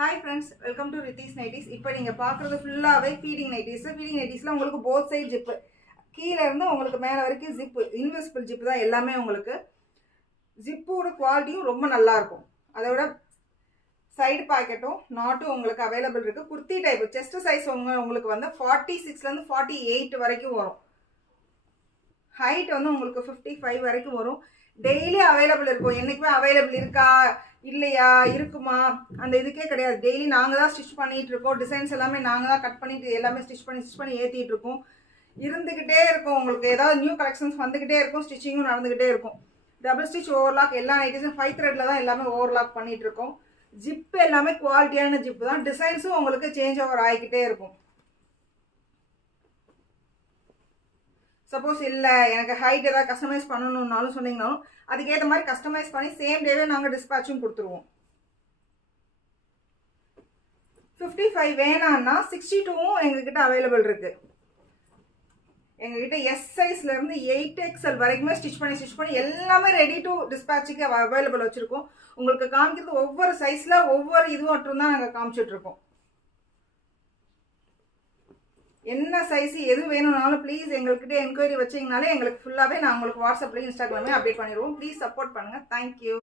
Hi friends, welcome to Ritheesh nighties. இப்போ நீங்கள் பார்க்குறது ஃபுல்லாகவே ஃபீடிங் நைட்டிஸ். ஃபீடிங் நைட்டிஸில் உங்களுக்கு போத் சைட் ஜிப்பு, கீழே இருந்து உங்களுக்கு மேலே வரைக்கும் ஜிப்பு, இன்விசிபிள் ஜிப்பு தான் எல்லாமே. உங்களுக்கு ஜிப்போட குவாலிட்டியும் ரொம்ப நல்லாயிருக்கும். அதோட சைடு பாக்கெட்டும் நாட்டும் உங்களுக்கு அவைலபிள் இருக்குது. குர்த்தி டைப்பு செஸ்ட் சைஸ் உங்களுக்கு வந்து 46லேருந்து 48 வரைக்கும் வரும். ஹைட் வந்து உங்களுக்கு 55 வரைக்கும் வரும். டெய்லி அவைலபிள் இருக்கும். என்றைக்குமே அவைலபிள் இருக்கா இல்லையா இருக்குமா அந்த இதுக்கே கிடையாது. டெய்லி நாங்கள் தான் ஸ்டிச் பண்ணிகிட்டு இருக்கோம். டிசைன்ஸ் எல்லாமே நாங்கள் தான் கட் பண்ணிட்டு எல்லாமே ஸ்டிச் பண்ணி ஏற்றிட்டு இருக்கோம். இருந்துக்கிட்டே இருக்கும். உங்களுக்கு ஏதாவது நியூ கலெக்ஷன்ஸ் வந்துக்கிட்டே இருக்கும். ஸ்டிச்சிங்கும் நடந்துக்கிட்டே இருக்கும். டபுள் ஸ்டிச் ஓவர்லாக் எல்லா நைட்டிஸும் 5 த்ரெட்டில் தான் எல்லாமே ஓவர்லாக் பண்ணிகிட்டு இருக்கோம். ஜிப்பு எல்லாமே குவாலிட்டியான ஜிப்பு தான். டிசைன்ஸும் உங்களுக்கு சேஞ்ச் ஓவர் ஆகிக்கிட்டே இருக்கும். சப்போஸ் இல்லை எனக்கு ஹைட் ஏதாவது கஸ்டமைஸ் பண்ணணுன்னாலும் சொன்னீங்கனாலும் அதுக்கேற்ற மாதிரி கஸ்டமைஸ் பண்ணி சேம் டேவே நாங்கள் டிஸ்பேச்சும் கொடுத்துருவோம். 55 வேணான்னா 62வும் எங்ககிட்ட அவைலபிள் இருக்குது. எங்ககிட்ட எஸ் சைஸ்லேருந்து 8XL வரைக்குமே ஸ்டிச் பண்ணி எல்லாமே ரெடி டு டிஸ்பேச்சுக்கு அவைலபிள் வச்சுருக்கோம். உங்களுக்கு காமிக்கிறது ஒவ்வொரு சைஸில் ஒவ்வொரு இது மட்டும் தான் நாங்கள் காமிச்சிட்ருக்கோம். என்ன சைஸ் எது வேணும்னாலும் ப்ளீஸ் எங்கள்கிட்ட என்கொயரி வச்சிங்கனாலே எங்களுக்கு ஃபுல்லாகவே நான் உங்களுக்கு வாட்ஸ்அப்லேயும் இன்ஸ்டாகிராமே அப்டேட் பண்ணிடுவோம். ப்ளீஸ் சப்போர்ட் பண்ணுங்கள். தேங்க்யூ.